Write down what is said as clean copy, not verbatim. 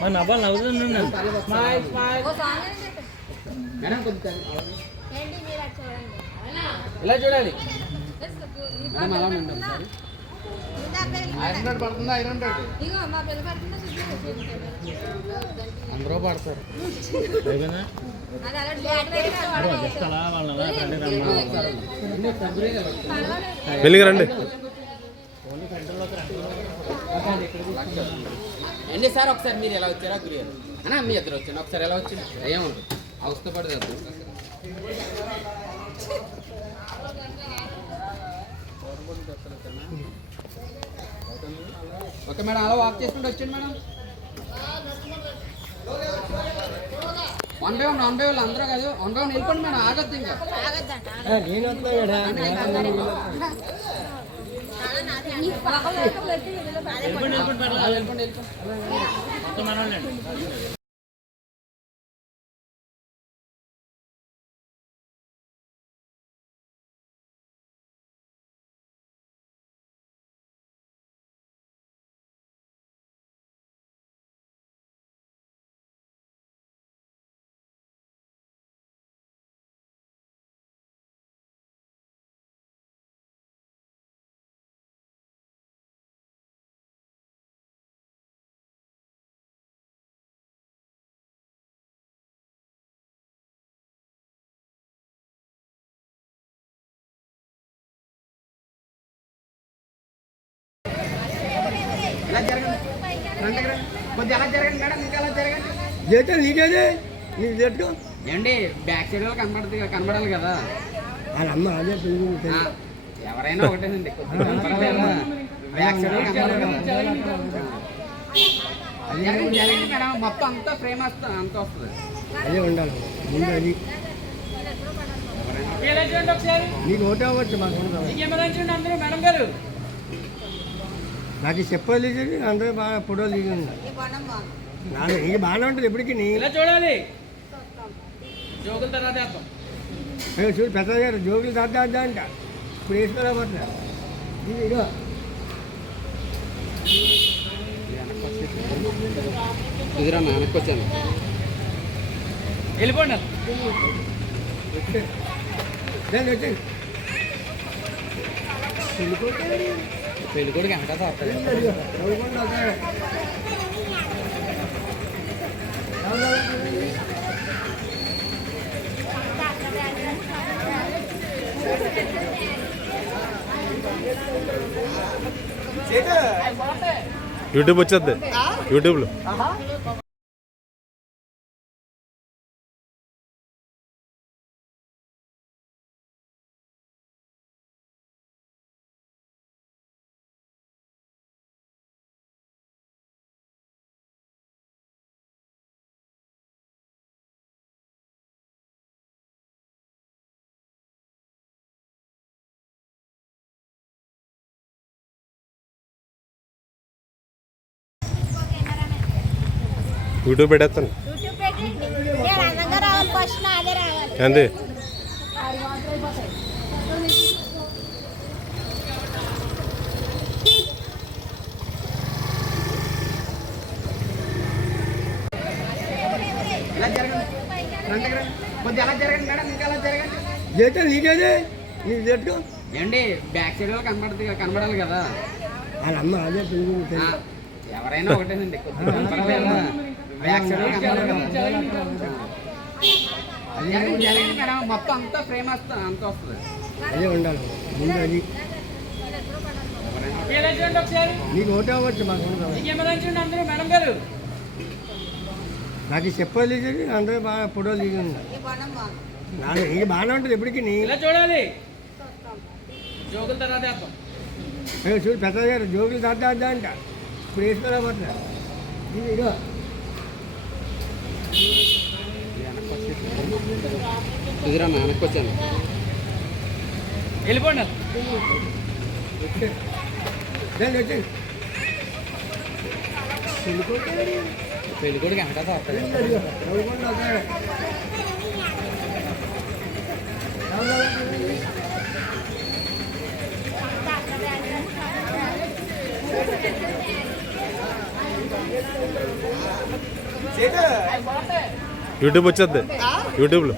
మన అబ్బాయి నవ్వుతున్నాను ఇలా చూడాలి పడుతుందా అందరూ పడతారు వెళ్ళి రండి అండి సార్ ఒకసారి మీరు ఎలా వచ్చారా గురియర్ అన్నా మీ ఇద్దరు వచ్చాను ఒకసారి ఎలా వచ్చింది ఏముంది అవస్థ పడదు ఓకే మేడం అలా వాక్ చేసుకుంటూ వచ్చాను మేడం వన్ బై వన్ అందరూ కాదు వన్ బై వన్ వెళ్ళిపోండి మేడం ఆగద్దు ఇంకా వెళ్ళిపోండి ఎలా జరగండి కొద్దిగా ఎలా జరగండి మేడం ఇంకా ఎలా జరగండి నీకేది నీకు చెట్టు ఏమండి బ్యాక్ సైడ్ లో కనబడాలి కదా ఎవరైనా ఒకటేనండి బ్యాక్ సైడ్ లో కనబడాలి కదా జరగండి మేడం మొత్తం అంతా ఫ్రేమ్ అంత వస్తుంది అదే ఉండాలి ముందు అది నీకు ఒకటే అవ్వచ్చు మాకు మేడం గారు నాకు చెప్పాలి అందరూ బాగా ఫోటోలు దిగి నాది నీకు బాగానే ఉంటుంది ఎప్పటికీ నీ చూడాలి జోకుల తర్వాత చూడు పెద్ద గారు జోకులు దాదా అంట ఇప్పుడు వేసుకోలేకపోతున్నా ఇదిగో కుదిరా వెనక్కి వచ్చాను వెళ్ళిపోండి వచ్చి పెళ్లి కొడుకు వెనక యూట్యూబ్ వచ్చేద్ది యూట్యూబ్లో యూట్యూబ్ పెట్టేస్తాను అంతే కొద్దిగా ఎలా జరగండి మేడం ఇంకా ఎలా జరగండి చెట్టు నీకేది నీకు చెట్టు ఏమండి బ్యాక్ సైడ్ లో కనబడాలి కదా అదే ఎవరైనా ఒకటేనండి బ్యాక్ సైడ్ లో కనబడాలి కదా జరగండి మేడం మొత్తం అంతా ఫ్రేమ్ అంత వస్తుంది అదే ఉండాలి ముందు అది నీకు ఒకటే అవ్వచ్చు మాకు మేడం గారు నాకు చెప్పాలి అందరూ బాగా ఫోటోలు దిగి నాది నీకు బాగానే ఉంటుంది ఎప్పటికీ నీ చూడాలి జోకుల తర్వాత చూడు పెద్ద గారు జోకులు దాదా అంట ఇప్పుడు వేసుకోలేకపోతున్నా ఇదిగో కుదిరా వెనక్కి వచ్చాను వెళ్ళిపోండి వచ్చి పెళ్లి కొడుకు వెనక యూట్యూబ్ వచ్చేద్ది యూట్యూబ్లో